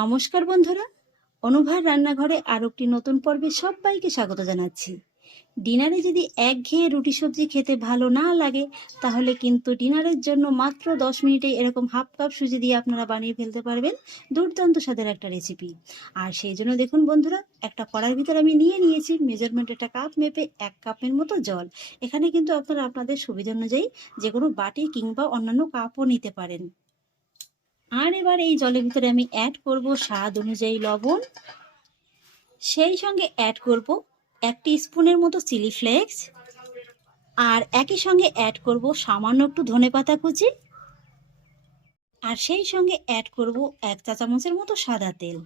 নমস্কার বন্ধুরা। অনুভার রান্নাঘরে আরও একটি নতুন পর্বে সবাইকে স্বাগত জানাচ্ছি। ডিনারে যদি একঘেয়ে রুটি সবজি খেতে ভালো না লাগে, তাহলে কিন্তু ডিনারের জন্য মাত্র দশ মিনিটে এরকম হাফ কাপ সুজি দিয়ে আপনারা বানিয়ে ফেলতে পারবেন দুর্দান্ত স্বাদের একটা রেসিপি আর সেই জন্য দেখুন বন্ধুরা, একটা কড়ার ভিতর আমি নিয়ে নিয়েছি মেজারমেন্ট একটা কাপ মেপে এক কাপের মতো জল। এখানে কিন্তু আপনারা আপনাদের সুবিধা অনুযায়ী যে কোনো বাটি কিংবা অন্যান্য কাপও নিতে পারেন। আর এবার এই জলের ভিতরে আমি অ্যাড করব স্বাদ অনুযায়ী লবণ। সেই সঙ্গে অ্যাড করব এক স্পুনের মতো চিলি ফ্লেক্স আর একই সঙ্গে অ্যাড করব সামান্য একটু ধনেপাতা কুচি। আর সেই সঙ্গে অ্যাড করব এক চা চামচের মতো সাদা তেল।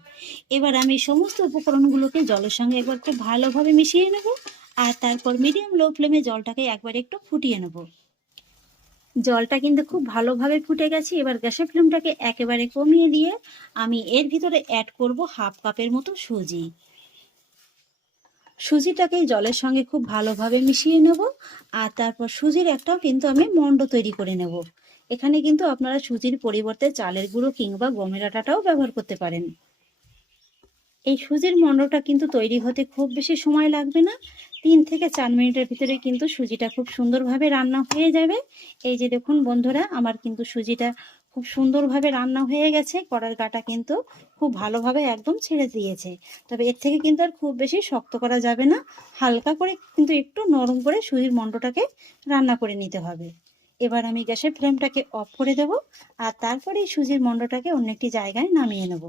এবার আমি সমস্ত উপকরণগুলোকে জলের সঙ্গে একবার খুব ভালোভাবে মিশিয়ে নেব। আর তারপর মিডিয়াম লো ফ্লেমে জলটাকে একবার একটু ফুটিয়ে নেব। জলটা কিন্তু খুব ভালোভাবে ফুটে গেছে। এবার গ্যাসের ফ্লেমটাকে একেবারে কমিয়ে দিয়ে আমি এর ভিতরে অ্যাড করব হাফ কাপের মতো সুজি। সুজিটাকে জলের সঙ্গে খুব ভালোভাবে মিশিয়ে নেব আর তারপর সুজির একটাও কিন্তু আমি মন্ড তৈরি করে নেব। এখানে কিন্তু আপনারা সুজির পরিবর্তে চালের গুঁড়ো কিংবা গমের আটাটাও ব্যবহার করতে পারেন। এই সুজির মন্ডটা কিন্তু তৈরি হতে খুব বেশি সময় লাগবে না। তিন থেকে চার মিনিটের ভিতরে কিন্তু সুজিটা খুব সুন্দরভাবে রান্না হয়ে যাবে। এই যে দেখুন বন্ধুরা, আমার কিন্তু সুজিটা খুব সুন্দরভাবে রান্না হয়ে গেছে। কড়ার গাটা কিন্তু খুব ভালোভাবে একদম ছেড়ে দিয়েছে। তবে এর থেকে কিন্তু আর খুব বেশি শক্ত করা যাবে না। হালকা করে কিন্তু একটু নরম করে সুজির মন্ডটাকে রান্না করে নিতে হবে। এবার আমি গ্যাসের ফ্লেমটাকে অফ করে দেব আর তারপরে এই সুজির মন্ডটাকে অন্য একটি জায়গায় নামিয়ে নেব।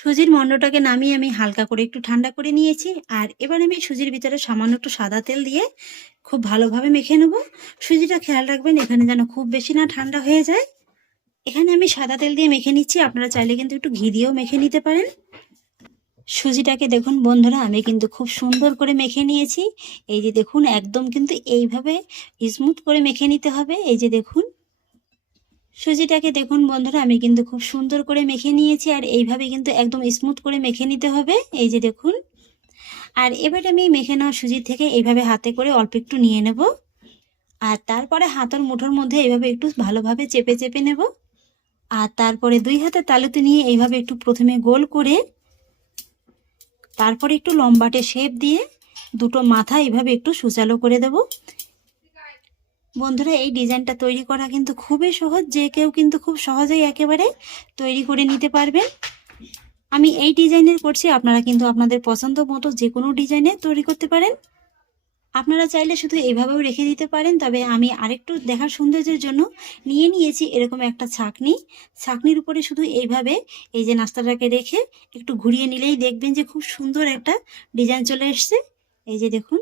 সুজির মন্ডটাকে নামিয়ে আমি হালকা করে একটু ঠান্ডা করে নিয়েছি, আর এবার আমি সুজির ভিতরে সামান্য একটু সাদা তেল দিয়ে খুব ভালোভাবে মেখে নেব। সুজিটা খেয়াল রাখবেন, এখানে যেন খুব বেশি না ঠান্ডা হয়ে যায়। এখানে আমি সাদা তেল দিয়ে মেখে নিচ্ছি, আপনারা চাইলে কিন্তু একটু ঘি দিয়েও মেখে নিতে পারেন। সুজিটাকে দেখুন বন্ধুরা, আমি কিন্তু খুব সুন্দর করে মেখে নিয়েছি। এই যে দেখুন, একদম কিন্তু এইভাবে স্মুথ করে মেখে নিতে হবে। এই যে দেখুন সুজিটাকে দেখুন বন্ধুরা, আমি কিন্তু খুব সুন্দর করে মেখে নিয়েছি আর এইভাবে কিন্তু একদম স্মুথ করে মেখে নিতে হবে। এই যে দেখুন। আর এবার আমি মেখে নেওয়া সুজির থেকে এইভাবে হাতে করে অল্প একটু নিয়ে নেব। আর তারপরে হাতের মুঠোর মধ্যে এইভাবে একটু ভালোভাবে চেপে চেপে নেব। আর তারপরে দুই হাতে তালুতে নিয়ে এইভাবে একটু প্রথমে গোল করে, তারপরে একটু লম্বাটে শেপ দিয়ে দুটো মাথা এইভাবে একটু সুচালো করে দেব। বন্ধুরা, এই ডিজাইনটা তৈরি করা কিন্তু খুবই সহজ। যে কেউ কিন্তু খুব সহজেই একেবারে তৈরি করে নিতে পারবেন আমি এই ডিজাইনের করছি, আপনারা কিন্তু আপনাদের পছন্দ মতো যে কোনো ডিজাইনে তৈরি করতে পারেন। আপনারা চাইলে শুধু এইভাবেও রেখে দিতে পারেন, তবে আমি আরেকটু দেখার সৌন্দর্যের জন্য নিয়ে নিয়েছি এরকম একটা ছাকনি। ছাকনির উপরে শুধু এইভাবে এই যে নাস্তাটাকে রেখে একটু ঘুরিয়ে নিলেই দেখবেন যে খুব সুন্দর একটা ডিজাইন চলে এসছে। এই যে দেখুন,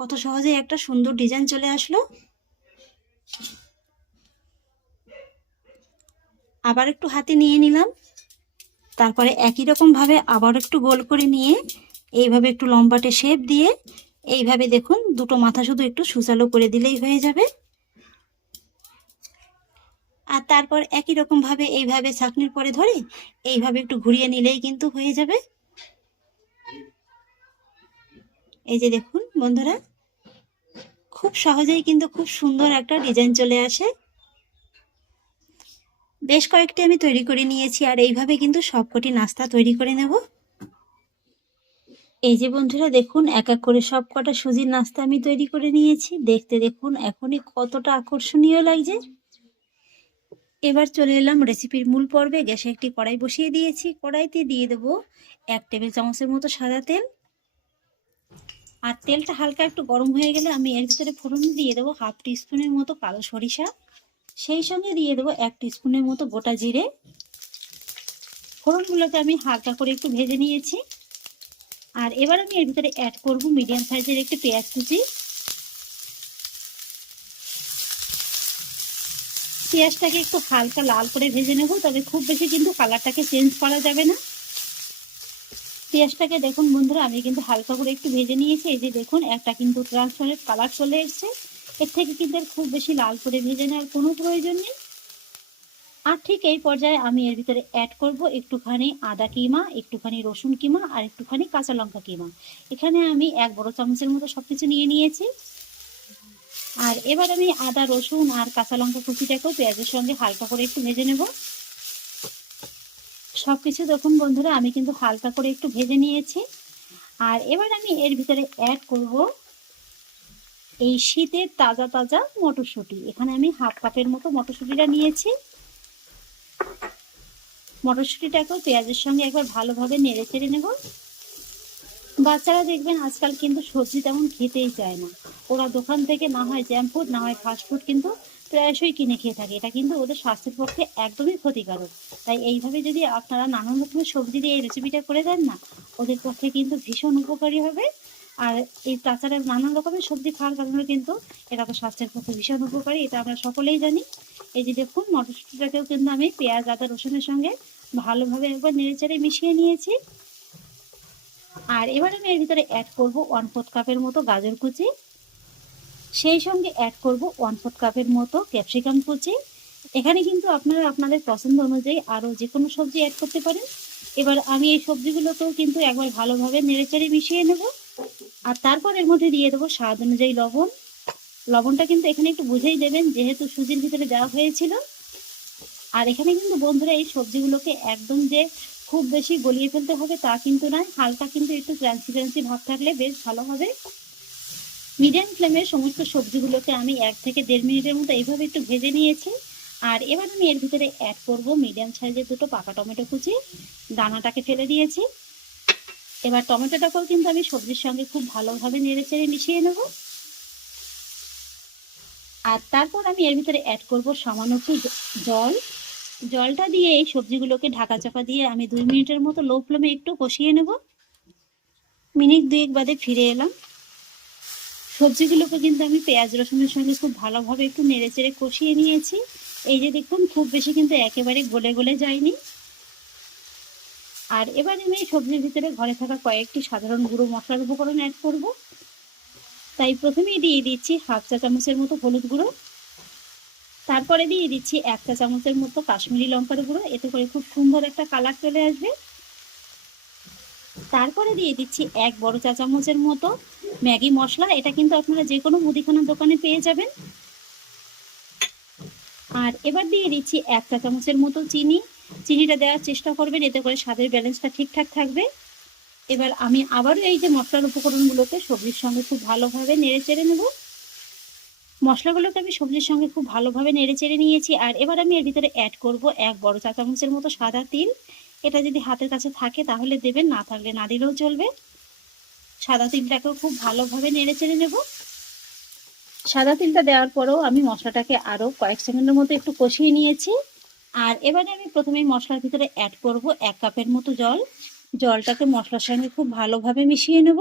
কত সহজে একটা সুন্দর ডিজাইন চলে আসলো। আবার একটু হাতে নিয়ে নিলাম। তারপরে একই রকম ভাবে আবার একটু গোল করে নিয়ে এইভাবে একটু লম্বাটে শেপ দিয়ে এইভাবে দেখুন দুটো মাথা শুধু একটু সুচালো করে দিলেই হয়ে যাবে। আর তারপর একই রকম ভাবে এইভাবে ছাকনির পরে ধরে এইভাবে একটু ঘুরিয়ে নিলেই কিন্তু হয়ে যাবে। এই যে দেখুন বন্ধুরা খুব সহজেই কিন্তু খুব সুন্দর একটা ডিজাইন চলে আসে। বেশ কয়েকটি আমি তৈরি করে নিয়েছি আর এইভাবে কিন্তু সবকটি নাস্তা তৈরি করে নেব। এই যে বন্ধুরা, দেখুন, এক এক করে সব কটা সুজির নাস্তা আমি তৈরি করে নিয়েছি। দেখতে দেখুন, এখনই কতটা আকর্ষণীয় লাগছে। এবার চলে এলাম রেসিপির মূল পর্বে। গ্যাসে একটি কড়াই বসিয়ে দিয়েছি। কড়াইতে দিয়ে দেবো এক টেবিল চামচের মতো সাদা তেল আর তেলটা হালকা একটু গরম হয়ে গেলে আমি এর ভিতরে ফোড়ন দিয়ে দেবো হাফ টিস্পুনের মতো কালো সরিষা। সেই সঙ্গে দিয়ে দেবো এক টিস্পুনের মতো গোটা জিরে। ফোড়নগুলোকে আমি হালকা করে একটু ভেজে নিয়েছি। আর এবার আমি এর ভিতরে অ্যাড করব মিডিয়াম সাইজের একটি পেঁয়াজ কুচি। পেঁয়াজটাকে একটু হালকা লাল করে ভেজে নেব, তবে খুব বেশি কিন্তু কালারটাকে চেঞ্জ করা যাবে না। পেঁয়াজটাকে দেখুন বন্ধুরা, আমি কিন্তু হালকা করে একটু ভেজে নিয়েছি। এই যে দেখুন, একটা কিন্তু ট্রান্সপারেন্ট কালার চলে এসছে। এর থেকে কিন্তু খুব বেশি লাল করে ভেজে নেওয়ার কোনো প্রয়োজন নেই। আর ঠিক এই পর্যায়ে আমি এর ভিতরে অ্যাড করব একটুখানি আদা কিমা, একটুখানি রসুন কিমা আর একটুখানি কাঁচা লঙ্কা কিমা। এখানে আমি এক বড় চামচের মতো সব কিছু নিয়ে নিয়েছি। আর এবার আমি আদা, রসুন আর কাঁচা লঙ্কা কুচিটাকেও পেঁয়াজের সঙ্গে হালকা করে একটু ভেজে নেব। সব কিছু দেখুন বন্ধুরা, আমি কিন্তু হালকা করে একটু ভেজে নিয়েছি। আর এবার আমি এর ভিতরে অ্যাড করব এই শীতের তাজা তাজা মটরশুঁটি। এখানে আমি হাফ কাপের মতো মটরশুঁটিটা নিয়েছি। মটরশুঁটিটাকেও পেঁয়াজের সঙ্গে একবার ভালোভাবে নেড়ে চেড়ে নেব। বাচ্চারা দেখবেন আজকাল কিন্তু সবজি তেমন খেতেই চায় না। ওরা দোকান থেকে না হয় জ্যাম ফুড না হয় ফাস্ট ফুড কিন্তু প্রায়শই কিনে খেয়ে থাকে। এটা কিন্তু ওদের স্বাস্থ্যের পক্ষে একদমই ক্ষতিকারক। তাই এইভাবে যদি আপনারা নানান রকমের সবজি দিয়ে এই রেসিপিটা করে দেন না, ওদের পক্ষে কিন্তু ভীষণ উপকারী হবে। আর এই তাছাড়া নানান রকমের সবজি খাওয়ার কারণে কিন্তু এটা তো স্বাস্থ্যের পক্ষে ভীষণ উপকারী, এটা আমরা সকলেই জানি। এই যে দেখুন, মটরশুঁটিটাকেও কিন্তু আমি পেঁয়াজ, আদা, রসুনের সঙ্গে ভালোভাবে একবার নেড়েচেড়ে মিশিয়ে নিয়েছি। আর এবার আমি এর ভিতরে অ্যাড করব ওয়ান ফোর্থ কাপের মতো গাজর কুচি। সেই সঙ্গে অ্যাড করব ওয়ান ফোর্থ কাপের মতো ক্যাপসিকাম কুচি। এখানে কিন্তু আপনারা আপনাদের পছন্দ অনুযায়ী আরও যে কোনো সবজি অ্যাড করতে পারেন। এবার আমি এই সবজিগুলোকেও কিন্তু একবার ভালোভাবে নেড়েচেড়ে মিশিয়ে নেব। আর তারপর এর মধ্যে দিয়ে দেবো স্বাদ অনুযায়ী লবণ। লবণটা কিন্তু এখানে একটু বুঝেই দেবেন, যেহেতু সুজির ভিতরে দেওয়া হয়েছিল। আর এখানে কিন্তু বন্ধুরা এই সবজিগুলোকে একদম যে খুব বেশি গলিয়ে ফেলতে হবে তা কিন্তু নয়, হালকা কিন্তু একটু ক্রাঞ্চি ক্রাঞ্চি ভাব থাকলে বেশ ভালো হবে। মিডিয়াম ফ্লেমে সমস্ত সবজিগুলোকে আমি এক থেকে দেড় মিনিটের মতো এইভাবে একটু ভেজে নিয়েছি। আর এবার আমি এর ভিতরে অ্যাড করব মিডিয়াম সাইজের দুটো পাকা টমেটো কুচি। দানাটাকে ফেলে দিয়েছি। এবার টমেটোটাকেও কিন্তু আমি সবজির সঙ্গে খুব ভালোভাবে নেড়ে চেড়ে মিশিয়ে নেব। আর তারপর আমি এর ভিতরে অ্যাড করব সামান্য একটু জল। জলটা দিয়ে এই সবজিগুলোকে ঢাকা চাপা দিয়ে আমি দুই মিনিটের মতো লো ফ্লেমে একটু কষিয়ে নেব। মিনিট দুয়েক বাদে ফিরে এলাম। সবজিগুলোকে কিন্তু আমি পেঁয়াজ, রসুনের সঙ্গে খুব ভালোভাবে একটু নেড়ে চেড়ে কষিয়ে নিয়েছি। এই যে দেখুন, খুব বেশি কিন্তু একেবারে গলে গলে যায়নি। আর এবার আমি এই সবজির ভিতরে ঘরে থাকা কয়েকটি সাধারণ গুঁড়ো মশলার উপকরণ অ্যাড করব। তাই প্রথমেই দিয়ে দিচ্ছি হাফ চা চামচের মতো হলুদ গুঁড়ো। তারপরে দিয়ে দিচ্ছি এক চা চামচের মতো কাশ্মীরি লঙ্কার গুঁড়ো। এতে করে খুব সুন্দর একটা কালার চলে আসবে। তারপরে দিয়ে দিচ্ছি এক বড় চা চামচের মতো ম্যাগি মশলা। এটা কিন্তু আপনারা যে কোনো মুদিখানার দোকানে পেয়ে যাবেন। আর এবার দিয়ে দিচ্ছি এক চা চামচের মতো চিনি। চিনিটা দেওয়ার চেষ্টা করবেন, এতে করে স্বাদের ব্যালেন্সটা ঠিকঠাক থাকবে। এবার আমি আবারও এই যে মশলার উপকরণগুলোকে সবজির সঙ্গে খুব ভালোভাবে নেড়ে চেড়ে নেব। মশলাগুলোকে আমি সবজির সঙ্গে খুব ভালোভাবে নেড়ে চেড়ে নিয়েছি। আর এবার আমি এর ভিতরে অ্যাড করব এক বড় চা চামচের মতো সাদা তিল। এটা যদি হাতের কাছে থাকে তাহলে দেবেন, না থাকলে না দিলেও চলবে। সাদা তিলটাকেও খুব ভালোভাবে নেড়ে চেড়ে নেব। সাদা তিলটা দেওয়ার পরেও আমি মশলাটাকে আরও কয়েক সেকেন্ডের মতো একটু কষিয়ে নিয়েছি। আর এবারে আমি প্রথমেই মশলার ভিতরে অ্যাড করব এক কাপের মতো জল। জলটাকে মশলার সঙ্গে খুব ভালোভাবে মিশিয়ে নেব।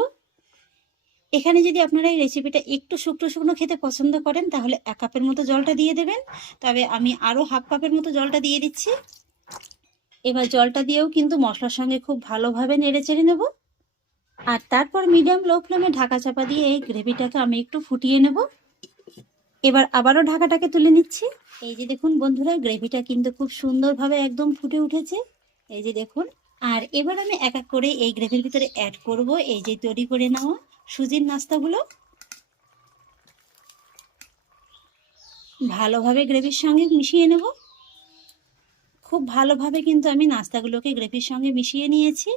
এখানে যদি আপনারা এই রেসিপিটা একটু শুকনো শুকনো খেতে পছন্দ করেন, তাহলে এক কাপের মতো জলটা দিয়ে দেবেন। তবে আমি আরও হাফ কাপের মতো জলটা দিয়ে দিচ্ছি। এবার জলটা দিয়েও কিন্তু মশলার সঙ্গে খুব ভালোভাবে নেড়ে চেড়ে নেব। আর তারপর মিডিয়াম লো ফ্লেমে ঢাকা চাপা দিয়ে এই গ্রেভিটাকে আমি একটু ফুটিয়ে নেব। এবার আবারও ঢাকাটাকে তুলে নিচ্ছি। এই যে দেখুন বন্ধুরা, গ্রেভিটা কিন্তু খুব সুন্দরভাবে একদম ফুটে উঠেছে। এই যে দেখুন, আর এবার আমি এক এক করে এই গ্রেভির ভিতরে অ্যাড করব। এই যে তৈরি করে নেওয়া সুজির নাস্তাগুলো। ভালোভাবে গ্রেভির সঙ্গে মিশিয়ে নেব। খুব ভালোভাবে কিন্তু আমি নাস্তাগুলোকে গ্রেভির সঙ্গে মিশিয়ে নিয়েছি।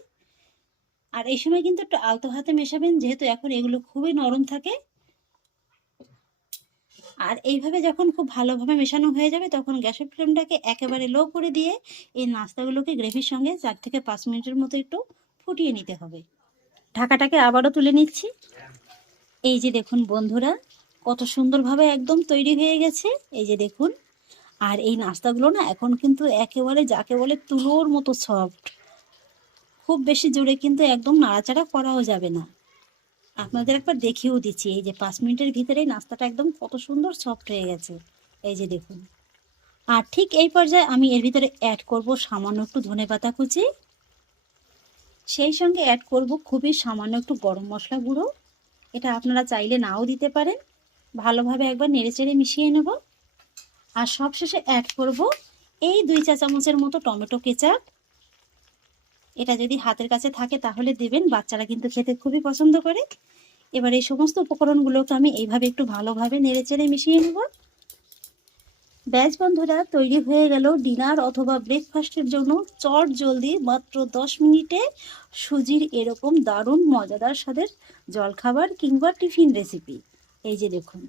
আর এই সময় কিন্তু একটু আলতো হাতে মেশাবেন, যেহেতু এখন এগুলো খুবই নরম থাকে। আর এইভাবে যখন খুব ভালোভাবে মেশানো হয়ে যাবে, তখন গ্যাসের ফ্লেমটাকে একেবারে লো করে দিয়ে এই নাস্তাগুলোকে গ্রেভির সঙ্গে চার থেকে পাঁচ মিনিটের মতো একটু ফুটিয়ে নিতে হবে। ঢাকাটাকে আবারও তুলে নিচ্ছি। এই যে দেখুন বন্ধুরা, কত সুন্দরভাবে একদম তৈরি হয়ে গেছে। এই যে দেখুন আর এই নাস্তাগুলো না এখন কিন্তু একেবারে যাকে বলে তুলোর মতো সফট খুব বেশি জোরে কিন্তু একদম নাড়াচাড়া করাও যাবে না। আপনাদের একবার দেখিয়েও দিচ্ছি, এই যে পাঁচ মিনিটের ভিতরেই নাস্তাটা একদম কত সুন্দর সফট হয়ে গেছে। এই যে দেখুন। আর ঠিক এই পর্যায়ে আমি এর ভিতরে অ্যাড করব সামান্য একটু ধনে পাতা কুচি। সেই সঙ্গে অ্যাড করব খুবই সামান্য একটু গরম মশলা গুঁড়ো। এটা আপনারা চাইলে নাও দিতে পারেন। ভালোভাবে একবার নেড়ে চেড়ে মিশিয়ে নেব। আর সবশেষে অ্যাড করব এই দুই চা চামচের মতো টমেটো কেচাপ। এটা যদি হাতের কাছে থাকে তাহলে দেবেন, বাচ্চারা কিন্তু খেতে খুবই পছন্দ করে। এবার এই সমস্ত উপকরণগুলোকে আমি এইভাবে একটু ভালোভাবে নেড়ে চেড়ে মিশিয়ে নেব। ব্যাচ বন্ধুরা, তৈরি হয়ে গেল ডিনার অথবা ব্রেকফাস্টের জন্য। চট জলদি, মাত্র দশ মিনিটে সুজির এরকম দারুণ, মজাদার স্বাদের জলখাবার কিংবা টিফিন রেসিপি। এই যে দেখুন।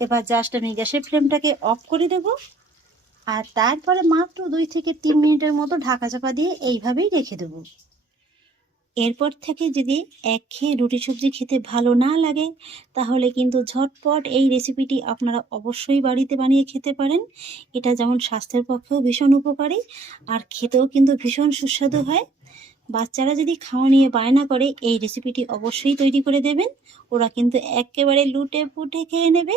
এবার জাস্ট আমি গ্যাসের ফ্লেমটাকে অফ করে দেব। আর তারপরে মাত্র দুই থেকে তিন মিনিটের মতো ঢাকা চাপা দিয়ে এইভাবেই রেখে দেবো। এরপর থেকে যদি একঘেয়ে রুটি সবজি খেতে ভালো না লাগে, তাহলে কিন্তু ঝটপট এই রেসিপিটি আপনারা অবশ্যই বাড়িতে বানিয়ে খেতে পারেন। এটা যেমন স্বাস্থ্যের পক্ষেও ভীষণ উপকারী আর খেতেও কিন্তু ভীষণ সুস্বাদু হয়। বাচ্চারা যদি খাওয়া নিয়ে বায়না করে, এই রেসিপিটি অবশ্যই তৈরি করে দেবেন। ওরা কিন্তু একেবারে লুটে পুটে খেয়ে নেবে।